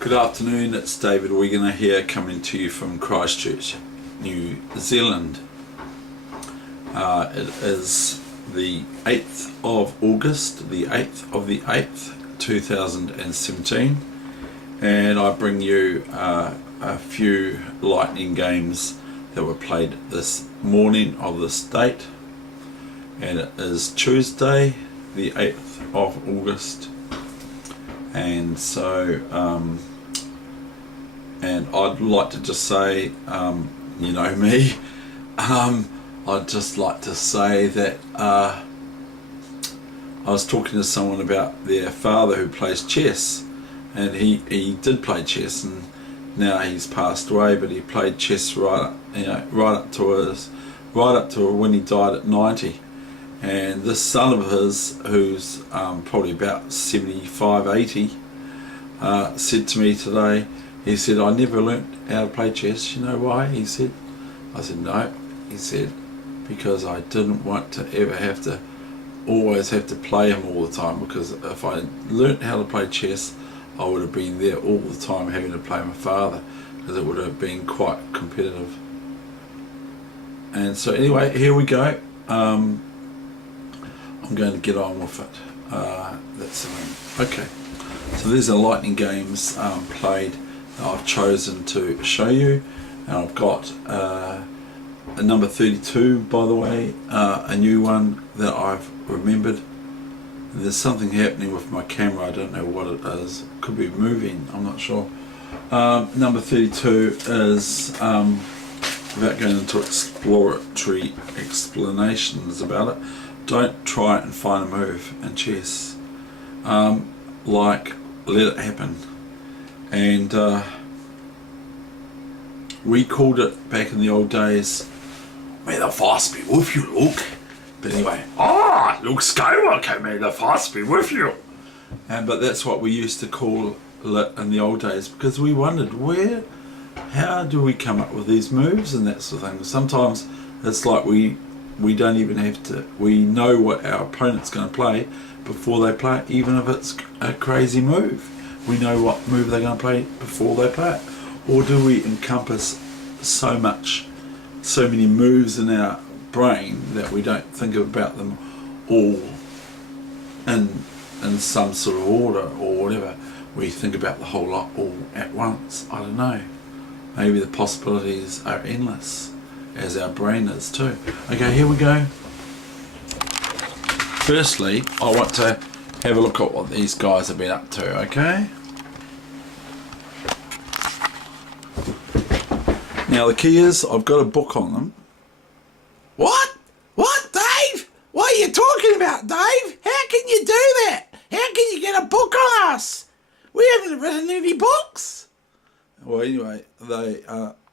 Good afternoon, it's David Weegenaar here, coming to you from Christchurch, New Zealand. It is the 8th of August, the 8th of the 8th, 2017, and I bring you a few lightning games that were played this morning of this date, and it is Tuesday, the 8th of August. And so and I'd like to just say, you know me, I'd just like to say that I was talking to someone about their father who plays chess, and he did play chess, and now he's passed away, but he played chess right up to when he died at 90. And this son of his, who's probably about 75, 80, said to me today, he said, I never learnt how to play chess. You know why? He said. I said, no. He said, because I didn't want to ever always have to play him all the time, because if I learnt how to play chess, I would have been there all the time having to play my father, because it would have been quite competitive. And so anyway, here we go. I'm going to get on with it. That's the thing. Okay, so these are lightning games played that I've chosen to show you, and I've got a number 32, by the way, a new one that I've remembered. There's something happening with my camera, I don't know what it is. It could be moving, I'm not sure. Number 32 is, without going into exploratory explanations about it, don't try and find a move in chess. Like, let it happen. And we called it back in the old days, may the force be with you, Luke. But anyway, Luke Skywalker, may the force be with you. But that's what we used to call it in the old days, because we wondered, how do we come up with these moves and that sort of thing. Sometimes it's like we don't even have to, we know what our opponent's going to play before they play it, even if it's a crazy move. We know what move they're going to play before they play it. Or do we encompass so many moves in our brain that we don't think about them all in some sort of order or whatever? We think about the whole lot all at once. I don't know. Maybe the possibilities are endless, as our brain is too. Okay, here we go. Firstly, I want to have a look at what these guys have been up to, okay? Now the key is, I've got a book on them. What? What, Dave? What are you talking about, Dave? How can you do that? How can you get a book on us? We haven't written any books. Well, anyway, they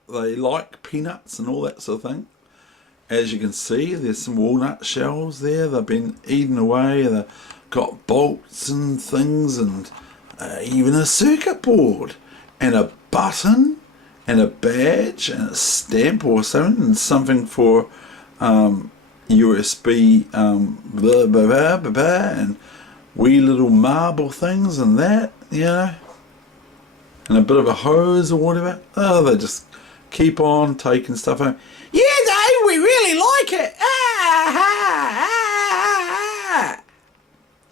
like peanuts and all that sort of thing. As you can see, there's some walnut shells there. They've been eaten away. They've got bolts and things, and even a circuit board, and a button, and a badge, and a stamp or something, and something for USB, blah, blah, blah, blah, blah, and wee little marble things and that, you know, and a bit of a hose or whatever. Oh, they just keep on taking stuff home. Yeah, Dave, we really like it.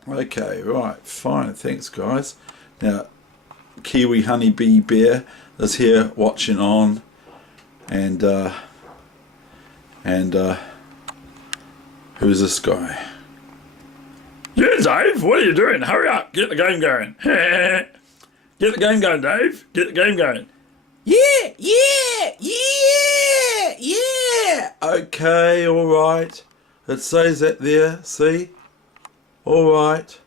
Okay, right, fine, thanks guys. Now, Kiwi Honeybee Bear is here watching on, and who's this guy? Yeah, Dave, what are you doing? Hurry up, get the game going. Get the game going, Dave. Get the game going. Yeah. Okay, all right. It says that there, see? All right.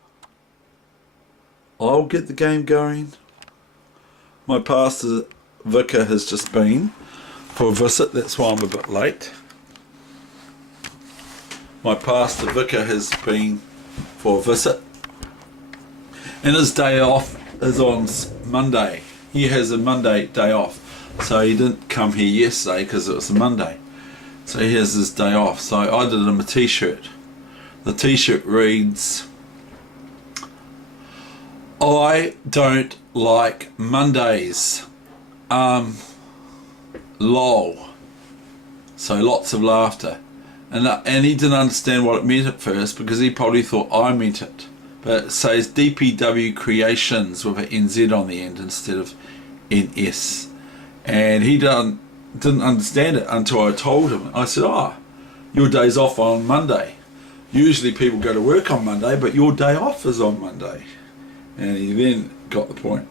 I'll get the game going. My pastor vicar has just been for a visit, that's why I'm a bit late. My pastor vicar has been for a visit, and his day off is on Monday. He has a Monday day off, so he didn't come here yesterday because it was a Monday, so he has his day off. So I did him a t-shirt. The t-shirt reads, I don't like Mondays. Lol. So lots of laughter. And he didn't understand what it meant at first because he probably thought I meant it. But it says DPW Creations with an NZ on the end instead of NS. And he didn't understand it until I told him. I said, your day's off on Monday. Usually people go to work on Monday, but your day off is on Monday. And he then got the point.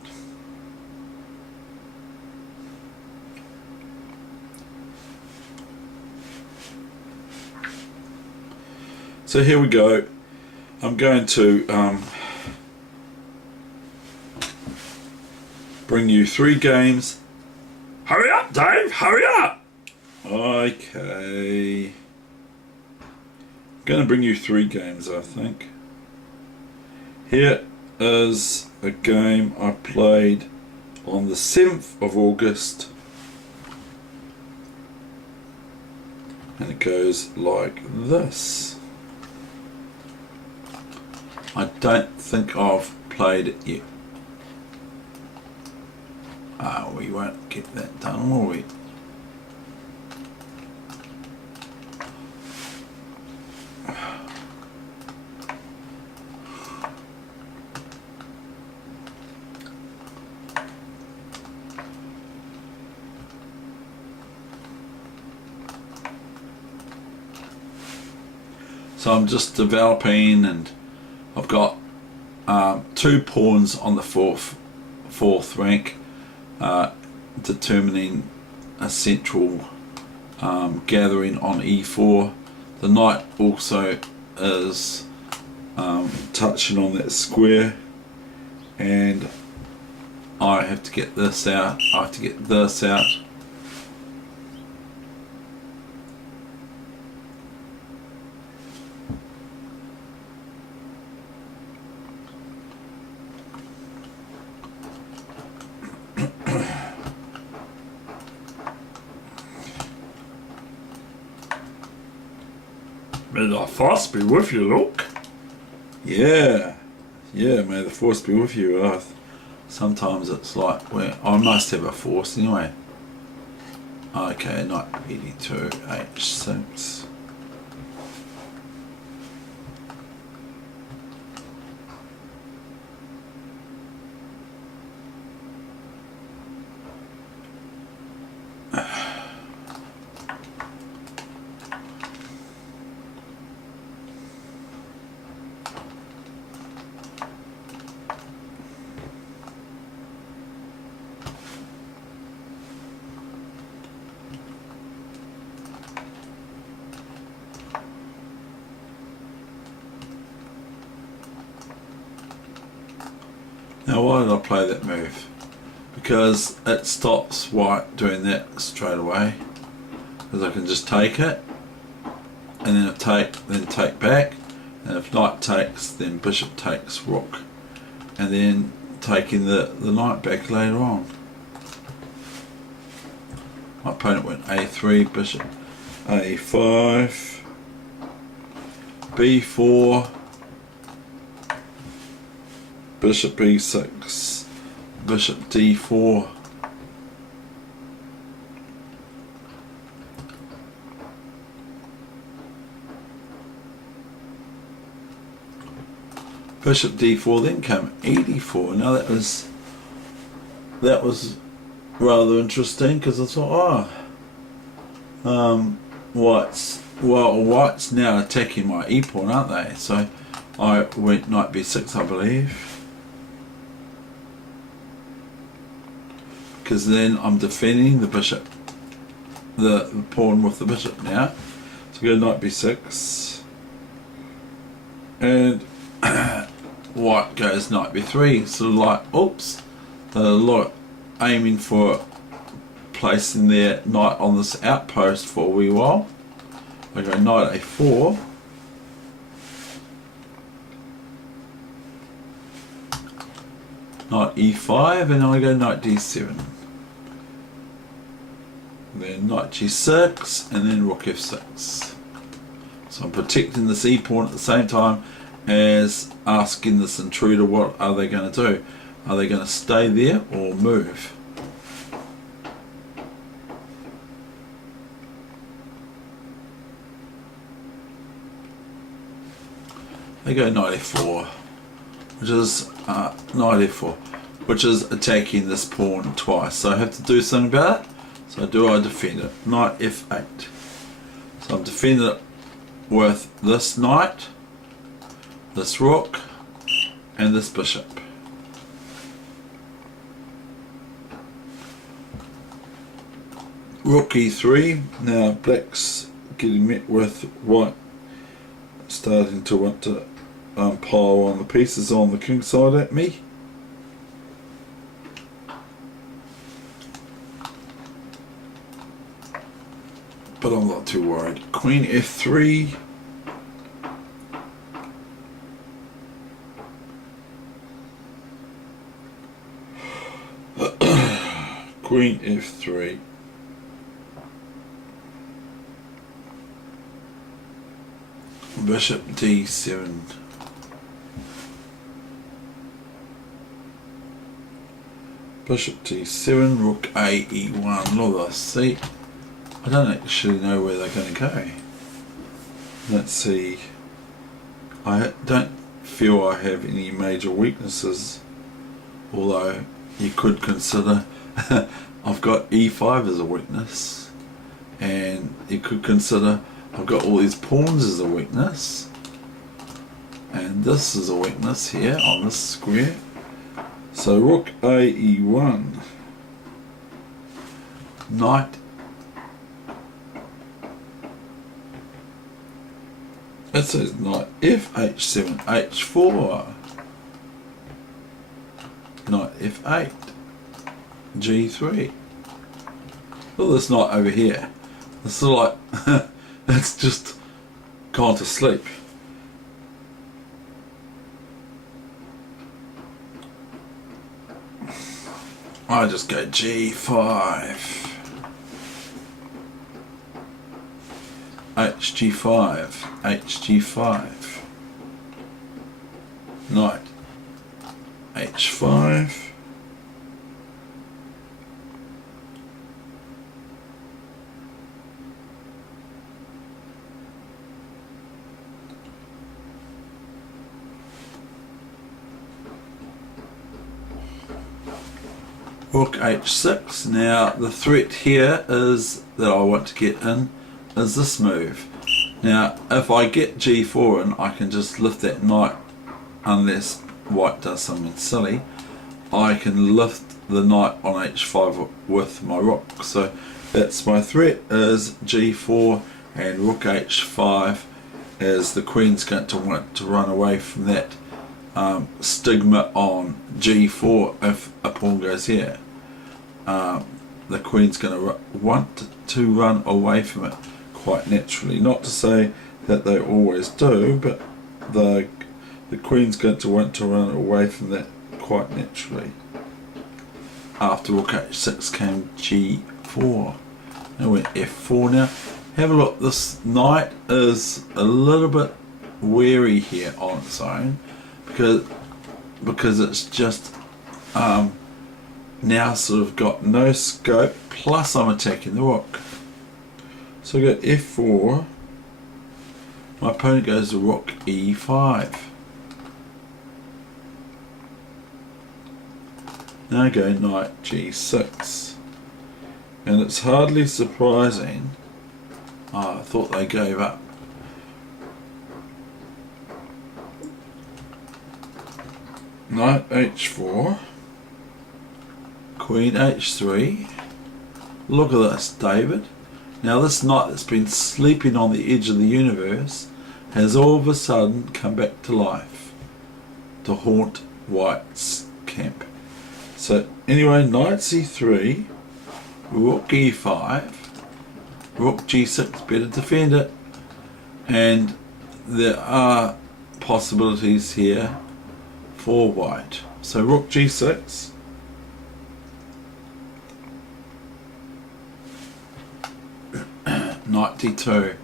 So here we go. I'm going to bring you 3 games. Hurry up, Dave, hurry up! Okay. I'm going to bring you 3 games, I think. Here is a game I played on the 7th of August. And it goes like this. I don't think I've played it yet. We won't get that done, will we? So I'm just developing, and I've got 2 pawns on the fourth rank, determining a central gathering on e4. The knight also is touching on that square, and I have to get this out. I have to get this out. May the force be with you, Luke. Yeah, may the force be with you, Earth. Sometimes it's like, well, I must have a force anyway. Okay, knight e2, h6. Now why did I play that move? Because it stops white doing that straight away. Because I can just take it, and then take back, and if knight takes, then bishop takes rook, and then taking the knight back later on. My opponent went a3, bishop a5, b4, bishop b6, bishop d4, bishop d4, then came e4. Now that was rather interesting, because I thought, white's now attacking my e pawn, aren't they? So I went knight b6, I believe, because then I'm defending the bishop, the pawn with the bishop now. So go knight b6, and white goes knight b3, sort of like, oops, they're aiming for placing their knight on this outpost for a wee while. I go knight a4, knight e5, and then I go knight d7, then knight g6, and then rook f6. So I'm protecting this e pawn at the same time as asking this intruder what are they going to do. Are they going to stay there or move? They go knight f4, which is knight f4, which is attacking this pawn twice. So I have to do something about it. So do I defend it? Knight f8. So I'm defending it with this knight, this rook, and this bishop. Rook e3. Now black's getting met with white starting to want to pile on the pieces on the king side at me. But I'm not too worried. Queen f3. Queen f3. Bishop d7. Bishop d7, rook a e1. Look at this. See, I don't actually know where they're going to go. Let's see. I don't feel I have any major weaknesses, although you could consider I've got e5 as a weakness, and you could consider I've got all these pawns as a weakness, and this is a weakness here on this square. So rook a e1, knight it says knight f h7 h4, knight f8 g3. Look at this knight over here. This is like it's just gone to sleep. I just go g5, hg5, hg5, knight h5, rook h6. Now the threat here is that I want to get in is this move. Now if I get g4 in, I can just lift that knight unless white does something silly. I can lift the knight on h5 with my rook. So that's my threat, is g4 and rook h5, as the queen's going to want to run away from that stigma on g4 if a pawn goes here. The queen's going to want to run away from it quite naturally. Not to say that they always do, but the queen's going to want to run away from that quite naturally. After rook h6 came g4. Now we're f4 now. Have a look, this knight is a little bit wary here on its own, because it's just now sort of got no scope, plus I'm attacking the rook. So I go f4, my opponent goes to rook e5. Now I go knight g6, and it's hardly surprising. I thought they gave up. Knight h4, queen h3. Look at this, David. Now this knight that's been sleeping on the edge of the universe has all of a sudden come back to life to haunt white's camp. So anyway, knight c3, rook e5, rook g6, better defend it. And there are possibilities here for white. So rook g6, knight d2,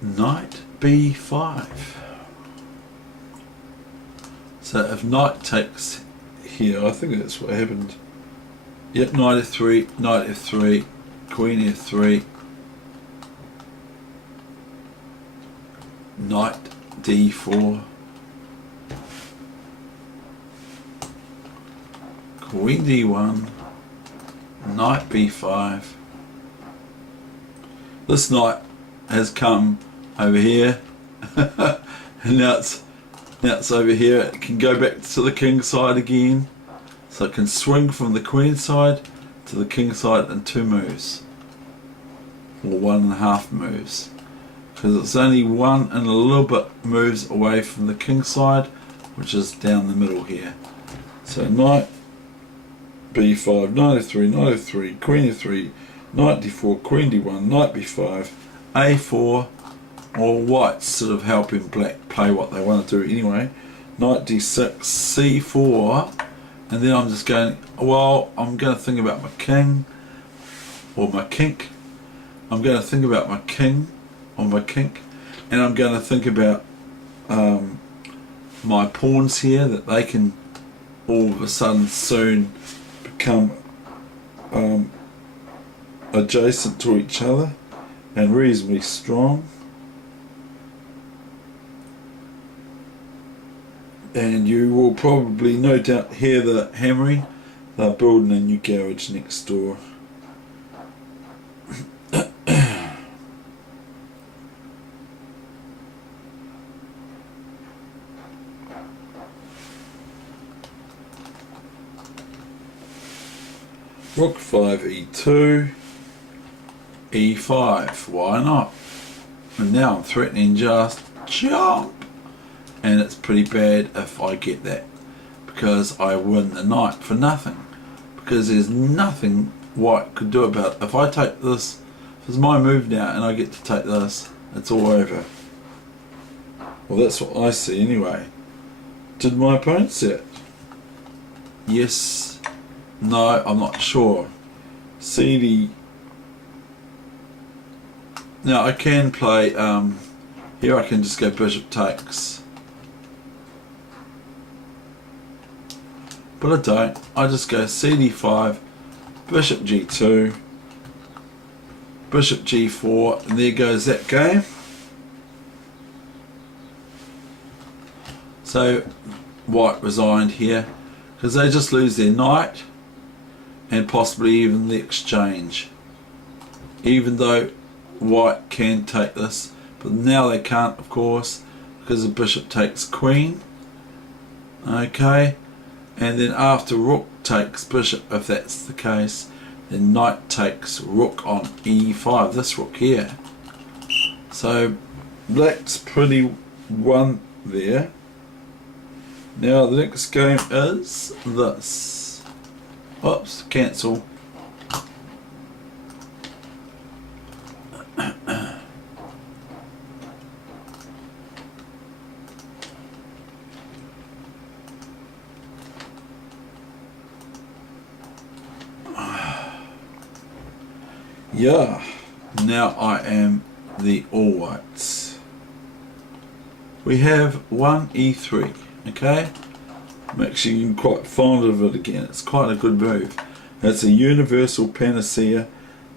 knight b5. So if knight takes here, I think that's what happened. Yep, knight f3, queen f3, knight d4, queen d1, knight b5. This knight has come over here and now it's over here. It can go back to the king side again, so it can swing from the queen side to the king side in 2 moves, or 1.5 moves, because it's only 1 and a little bit moves away from the king side, which is down the middle here. So knight b5, knight f3, queen f3, knight d4, queen d1, knight b5, a4, or white's sort of helping black play what they want to do anyway, knight d6, c4, and then I'm just going, well, I'm going to think about my king, or my kink. I'm going to think about my king, or my kink, and I'm going to think about my pawns here, that they can all of a sudden soon become adjacent to each other and reasonably strong. And you will probably no doubt hear the hammering. They're building a new garage next door. Rook 5 e2, e5, why not? And now I'm threatening just jump, and it's pretty bad if I get that, because I win the knight for nothing, because there's nothing white could do about it. If I take this, if it's my move now and I get to take this, it's all over. Well, that's what I see anyway. Did my opponent see it? Yes. No, I'm not sure. CD. Now I can play, here I can just go bishop takes. But I don't. I just go CD5, bishop G2, bishop G4, and there goes that game. So white resigned here, because they just lose their knight, and possibly even the exchange, even though white can take this, but now they can't, of course, because the bishop takes queen. Okay, and then after rook takes bishop, if that's the case, then knight takes rook on e5, this rook here. So black's pretty won there. Now the next game is this. Oops, cancel. Yeah, now I am the all whites. We have 1 e3, okay? I'm actually quite fond of it again. It's quite a good move. It's a universal panacea,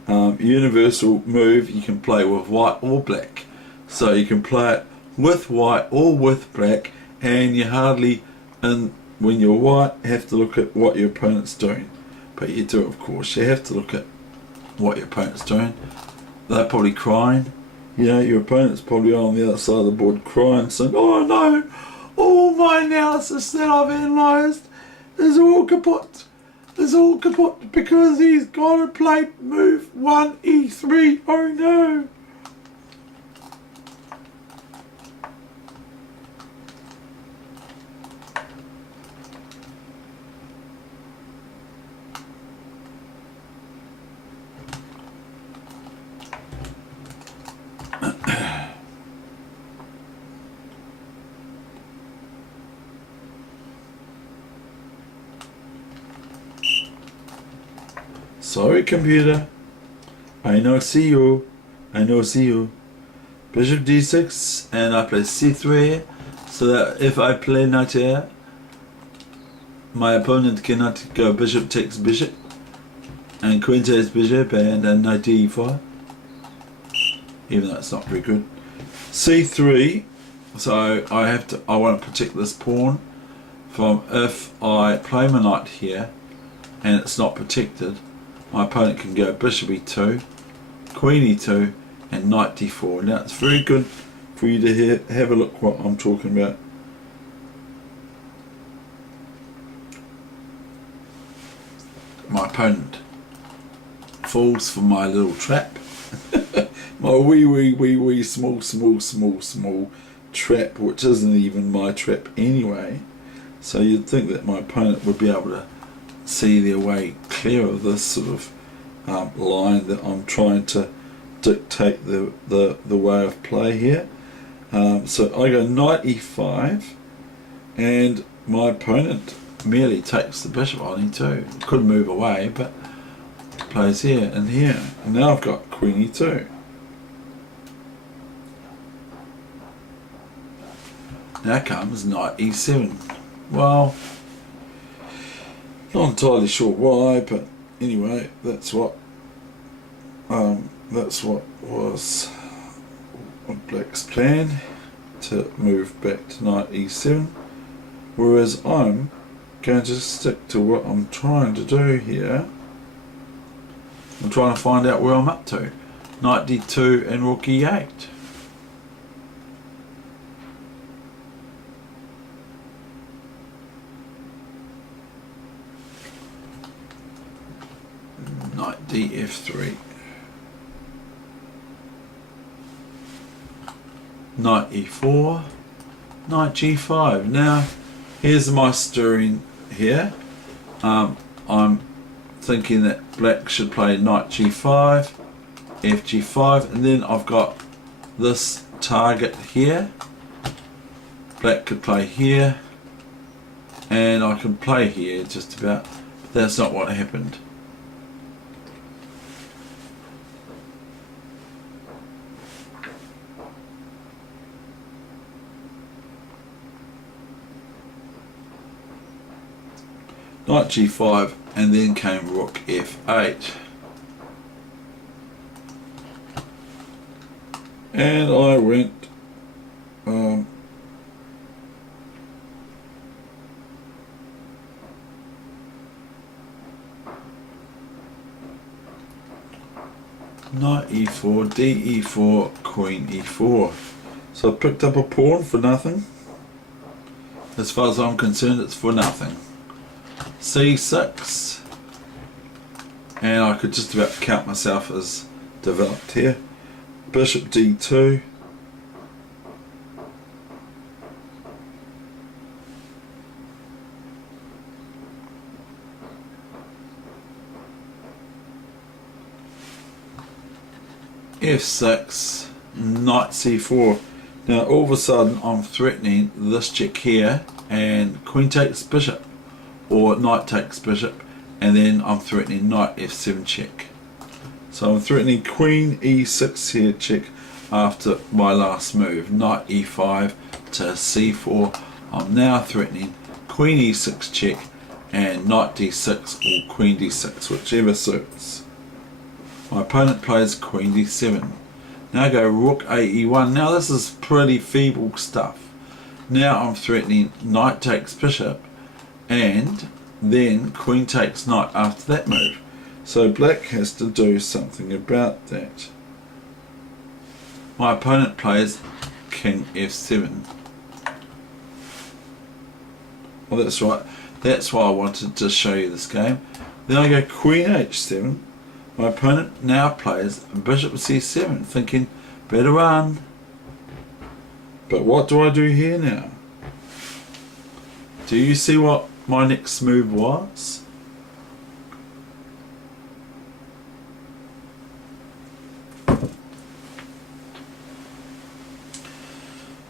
universal move. You can play with white or black. So you can play it with white or with black, and you hardly, and when you're white, have to look at what your opponent's doing. But you do, of course. You have to look at what your opponent's doing. They're probably crying. You know, your opponent's probably on the other side of the board crying, saying, "Oh no, all my analysis that I've analysed is all kaput. It's all kaput because he's got to play move 1 e3. Oh no." Sorry, computer. I know see you. I know see you. bishop d6, and I play c3, so that if I play knight here, my opponent cannot go bishop takes bishop, and queen takes bishop, and knight d4, even though it's not very good. c3, so I want to protect this pawn from if I play my knight here and it's not protected, my opponent can go bishop e2, queen e2, and knight d4. Now it's very good for you to have a look what I'm talking about. My opponent falls for my little trap. My wee small trap, which isn't even my trap anyway. So you'd think that my opponent would be able to see their way clear of this sort of line that I'm trying to dictate the way of play here. So I go knight e5, and my opponent merely takes the bishop on e2. Could move away, but plays here and here. And now I've got queen e2. Now comes knight e7. Well, not entirely sure why, but anyway, that's what was Black's plan, to move back to knight e7, whereas I'm going to stick to what I'm trying to do here. I'm trying to find out where I'm up to. Knight d2 and rook e8. Knight df3. Knight e4. Knight g5. Now here's my stirring here. I'm thinking that black should play knight g5, fg5, and then I've got this target here. Black could play here, and I can play here just about, but that's not what happened. Knight g5, and then came rook f8, and I went knight e4, de4, queen e4. So I picked up a pawn for nothing. As far as I'm concerned, it's for nothing. c6, and I could just about count myself as developed here. Bishop d2, f6, knight c4. Now all of a sudden I'm threatening this check here, and queen takes bishop, or knight takes bishop, and then I'm threatening knight f7 check. So I'm threatening queen e6 here check after my last move, knight e5 to c4. I'm now threatening queen e6 check and knight d6 or queen d6, whichever suits. My opponent plays queen d7. Now I go rook ae1. Now this is pretty feeble stuff. Now I'm threatening knight takes bishop, and then queen takes knight after that move. So black has to do something about that. My opponent plays king f7. Well, that's right. That's why I wanted to show you this game. Then I go queen h7. My opponent now plays bishop c7, thinking better run. But what do I do here now? Do you see what my next move was?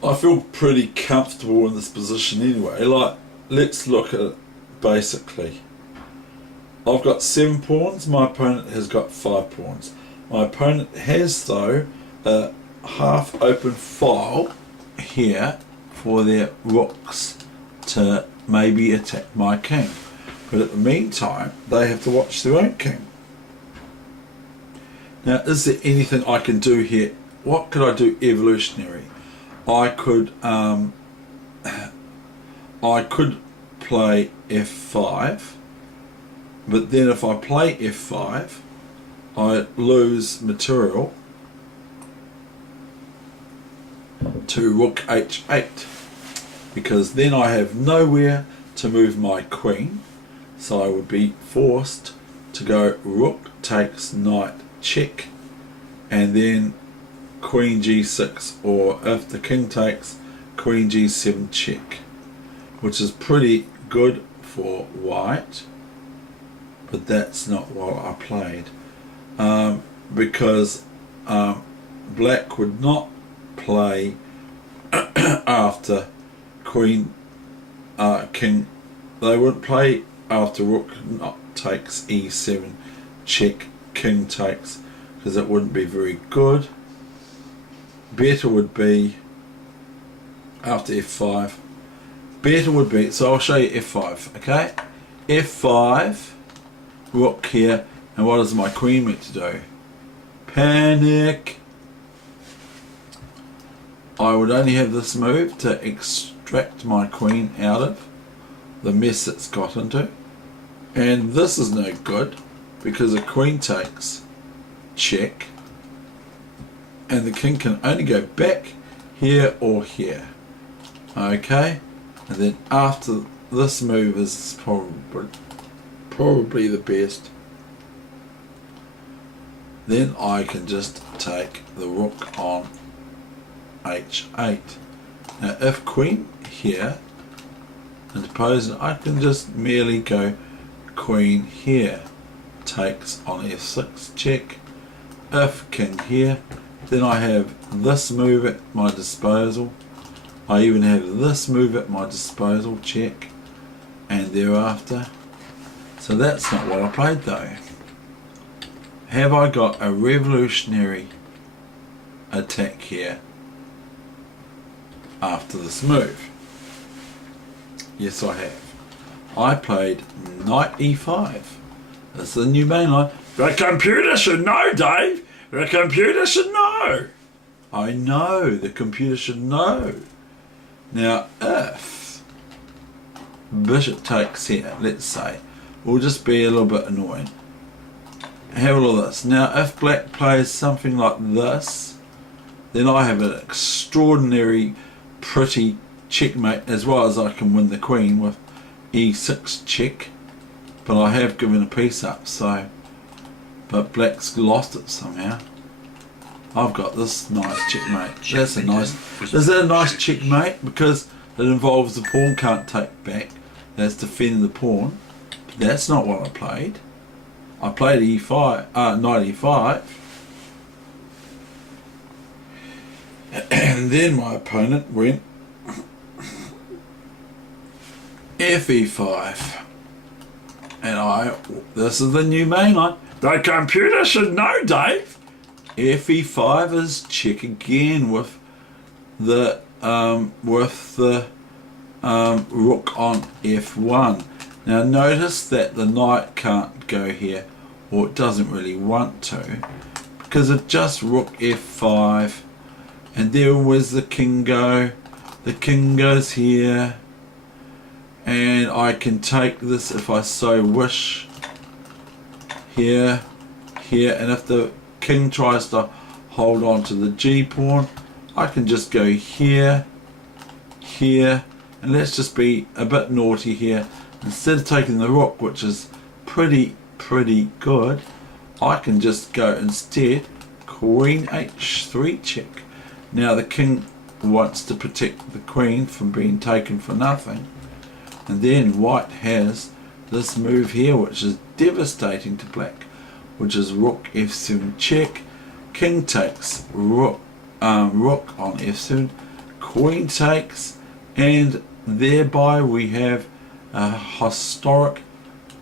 I feel pretty comfortable in this position anyway. Like, let's look at it basically. I've got 7 pawns, my opponent has got 5 pawns. My opponent has, though, a half open file here for their rooks to maybe attack my king. But at the meantime, they have to watch their own king. Now, is there anything I can do here? What could I do evolutionary? I could play f5, but then if I play f5, I lose material to rook h8, because then I have nowhere to move my queen, so I would be forced to go rook takes knight check, and then queen g6, or if the king takes, queen g7 check, which is pretty good for white, but that's not what I played, because black would not play after queen king. They wouldn't play after rook takes e7 check king takes, because it wouldn't be very good. Better would be after f5. Better would be, so I'll show you f5, okay? f5, rook here, and what is my queen meant to do? Panic. I would only have this move to extract my queen out of the mess it's got into, and this is no good because a queen takes check, and the king can only go back here or here, okay? And then after this move is probably the best, then I can just take the rook on h8. Now if queen here interposes, I can just merely go queen here takes on f6 check. If king here, then I have this move at my disposal. I even have this move at my disposal, check, and thereafter. So that's not what I played though. Have I got a revolutionary attack here after this move? Yes, I have. I played knight e5. That's the new main line. The computer should know, Dave. The computer should know. I know, the computer should know. Now, if bishop takes here, let's say, we'll just be a little bit annoying. Have a look at this. Now, if black plays something like this, then I have an extraordinary, pretty checkmate, as well as I can win the queen with e6 check. But I have given a piece up, so, but black's lost it somehow. I've got this nice checkmate. That's a nice, is that a nice checkmate? Because it involves the pawn can't take back. That's defending the pawn. But that's not what I played. I played e5, knight e5. And then my opponent went fe5. And this is the new main line. The computer should know, Dave. fe5 is check again with the rook on f1. Now notice that the knight can't go here, or it doesn't really want to, because it just rook f5, and there was the king go. The king goes here, and I can take this if I so wish here, and if the king tries to hold on to the g pawn, I can just go here, and let's just be a bit naughty here. Instead of taking the rook, which is pretty good, I can just go instead queen h3 check. Now the king wants to protect the queen from being taken for nothing, and then white has this move here which is devastating to black, which is rook f7 check, king takes, rook on f7, queen takes, and thereby we have a historic,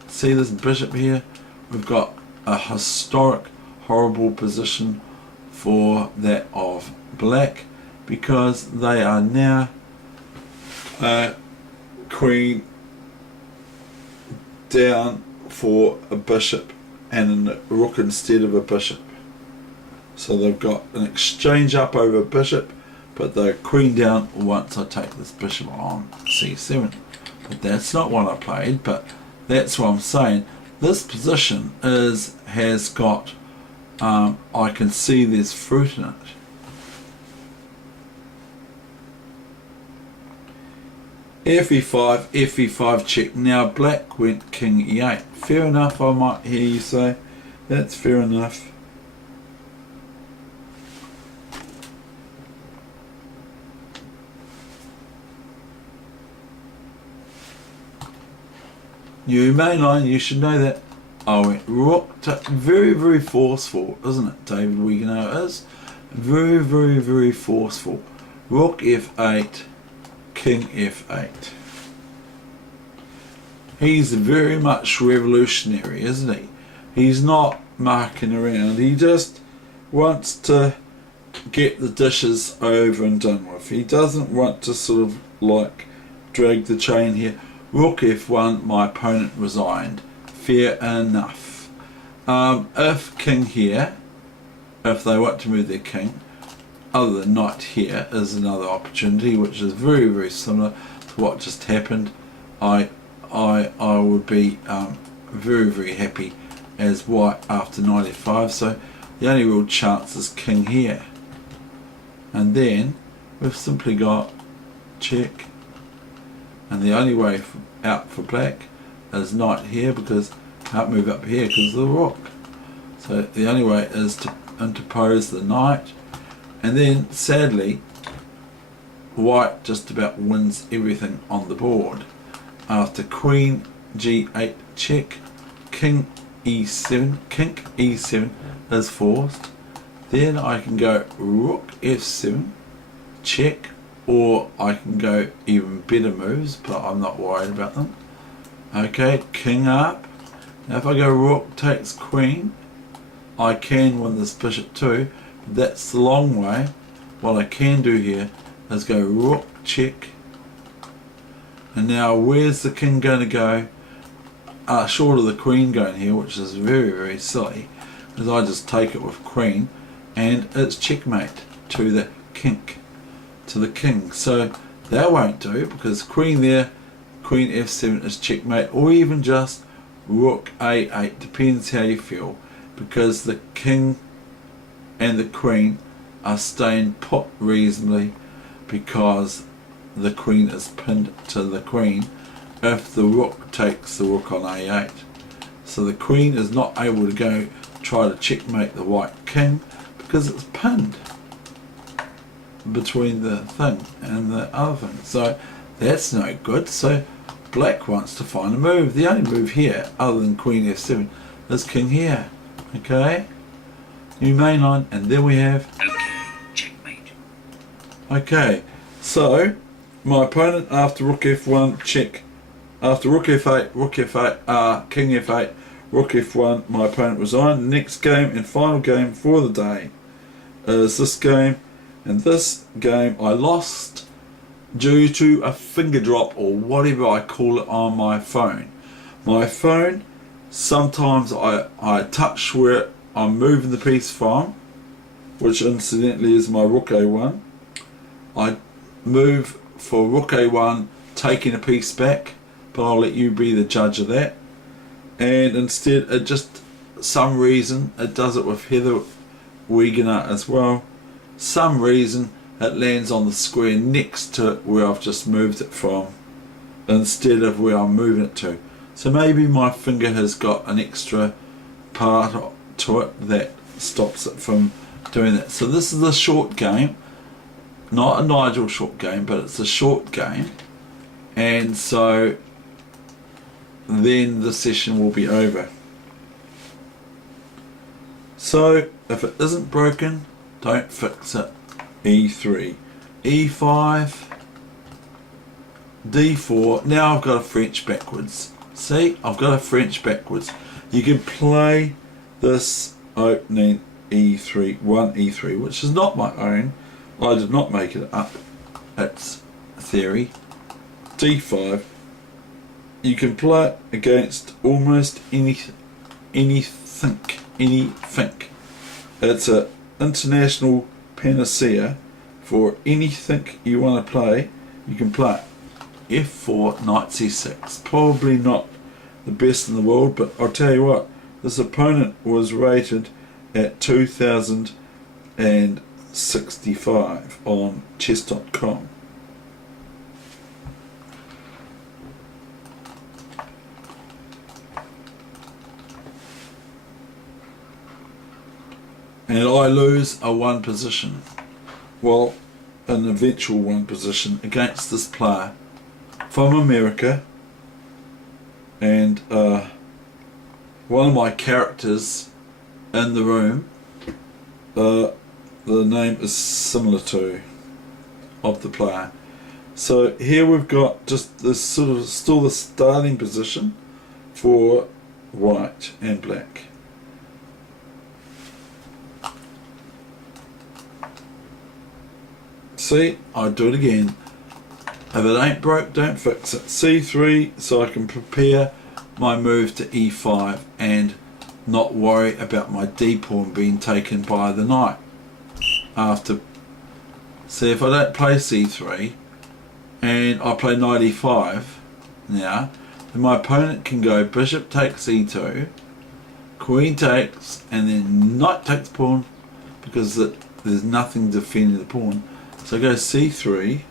see this bishop here, we've got a historic horrible position for that of black, because they are now queen down for a bishop and a rook instead of a bishop. So they've got an exchange up over bishop, but they're queen down once I take this bishop on c7. But that's not what I played, but that's what I'm saying. This position has got, I can see there's fruit in it. Fe5, Fe5 check. Now black went king e8. Fair enough, I might hear you say. That's fair enough. You mainline, you should know that. I went rook to, very, very forceful, isn't it? David Weegenaar is. Very, very, very forceful. Rook f8, king f8. He's very much revolutionary, isn't he? He's not marking around. He just wants to get the dishes over and done with. He doesn't want to sort of like drag the chain here. Rook f1, my opponent resigned. Fair enough. If king here, if they want to move their king, other than knight here, is another opportunity, which is very, very similar to what just happened. I would be very, very happy as white after knight f5. So the only real chance is king here, and then we've simply got check. And the only way out for black is knight here, because can't move up here because of the rook. So the only way is to interpose the knight, and then sadly white just about wins everything on the board. After queen g8 check, king e7, king e7 is forced. Then I can go rook f7 check, or I can go even better moves, but I'm not worried about them. Okay, king up. Now if I go rook takes queen, I can win this bishop too, but that's the long way. What I can do here is go rook check. And now where's the king going to go? Short of the queen going here, which is very, very silly, because I just take it with queen, and it's checkmate to the king. So that won't do, because queen there, queen f7 is checkmate, or even just rook a8, depends how you feel, because the king and the queen are staying put reasonably, because the queen is pinned to the queen if the rook takes the rook on a8. So the queen is not able to go try to checkmate the white king because it's pinned between the thing and the other thing. So that's no good. So black wants to find a move. The only move here other than queen f7 is king here. Okay, new mainline, and then we have checkmate. Okay, so my opponent after rook f1 check, after rook f8 king f8 rook f1, my opponent resigned. The next game and final game for the day is this game, and this game I lost due to a finger drop, or whatever I call it, on my phone. My phone, sometimes I touch where I'm moving the piece from, which incidentally is my rook a1. I move for rook a1, taking a piece back, but I'll let you be the judge of that. And instead, it just, some reason, it does it with Heather Weegenaar as well. Some reason it lands on the square next to where I've just moved it from, instead of where I'm moving it to. So maybe my finger has got an extra part to it that stops it from doing that. So this is a short game, not a Nigel short game, but it's a short game, and so then the session will be over. So if it isn't broken, don't fix it. E3, E5, D4. Now I've got a French backwards. See, I've got a French backwards. You can play this opening E3, 1 E3, which is not my own, I did not make it up. It's theory. D5. You can play it against almost anything. It's an international panacea for anything you want to play. You can play it. F4, knight c6. Probably not the best in the world, but I'll tell you what, this opponent was rated at 2065 on chess.com. And I lose a one position, well, an eventual one position against this player from America, and one of my characters in the room, the name is similar to of the player. So here we've got just this sort of still the starting position for white and black. See, I do it again. If it ain't broke, don't fix it. C3, so I can prepare my move to E5 and not worry about my D pawn being taken by the knight. After, see, if I don't play C3 and I play knight E5 now, then my opponent can go bishop takes E2, queen takes, and then knight takes pawn, because there's nothing defending the pawn. So I go C3,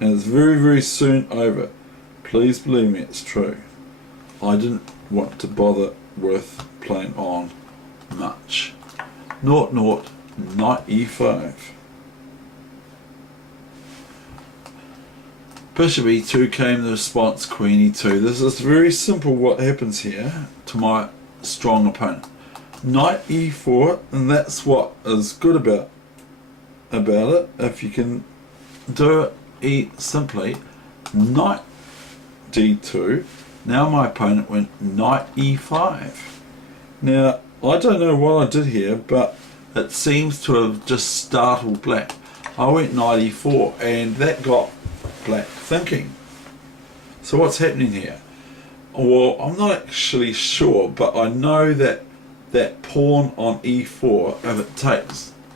and it's very, very soon over. Please believe me, it's true. I didn't want to bother with playing on much. Naught, knight E5. Bishop E2 came the response, queen E2. This is very simple what happens here to my strong opponent. Knight E4, and that's what is good about it. If you can do it simply, knight D2. Now my opponent went knight E5. Now I don't know what I did here, but it seems to have just startled black. I went knight E4, and that got black thinking. So what's happening here? Well, I'm not actually sure, but I know that that pawn on E4,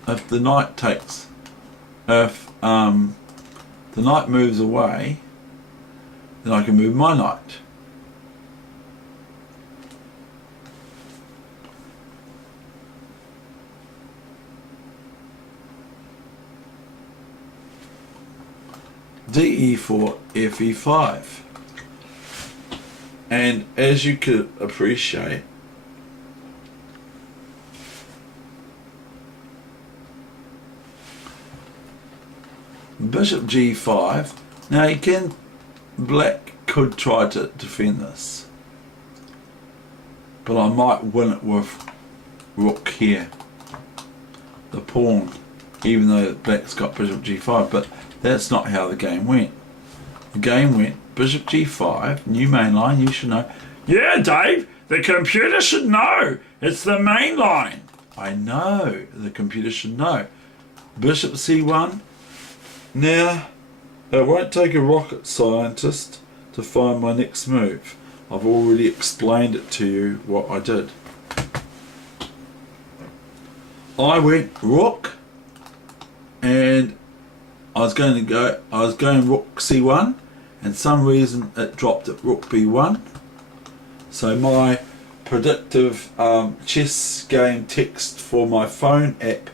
if the knight takes, if the knight moves away, then I can move my knight. DE4, FE5. And as you could appreciate, bishop G5. Now black could try to defend this, but I might win it with rook here, the pawn, even though black's got bishop G5, but that's not how the game went. The game went bishop G5, new main line, you should know. Yeah, Dave, the computer should know. It's the main line. I know, the computer should know. Bishop C1. Now, it won't take a rocket scientist to find my next move. I've already explained it to you what I did. I went rook, and I was going rook C1, and some reason it dropped at rook B1. So my predictive chess game text for my phone app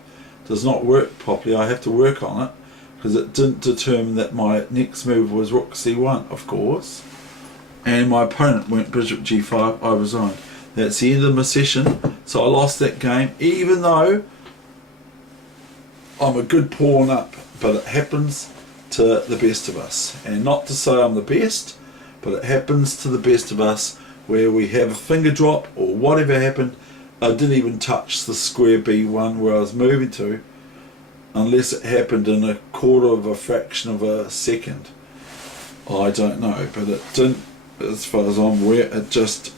does not work properly. I have to work on it, because it didn't determine that my next move was rook C1, of course. And my opponent went bishop G5, I resigned. That's the end of my session, so I lost that game, even though I'm a good pawn up, but it happens to the best of us. And not to say I'm the best, but it happens to the best of us, where we have a finger drop or whatever happened. I didn't even touch the square B1 where I was moving to, unless it happened in a quarter of a fraction of a second. I don't know, but it didn't, as far as I'm aware. It just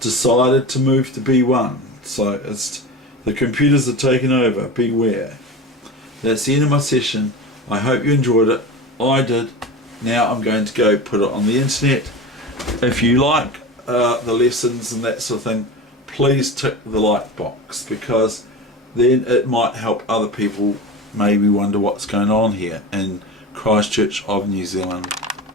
decided to move to B1. So it's The computers are taking over. Beware. That's the end of my session. I hope you enjoyed it. I did. Now I'm going to go put it on the internet. If you like the lessons and that sort of thing, please tick the like box, because then it might help other people maybe wonder what's going on here in Christchurch of New Zealand.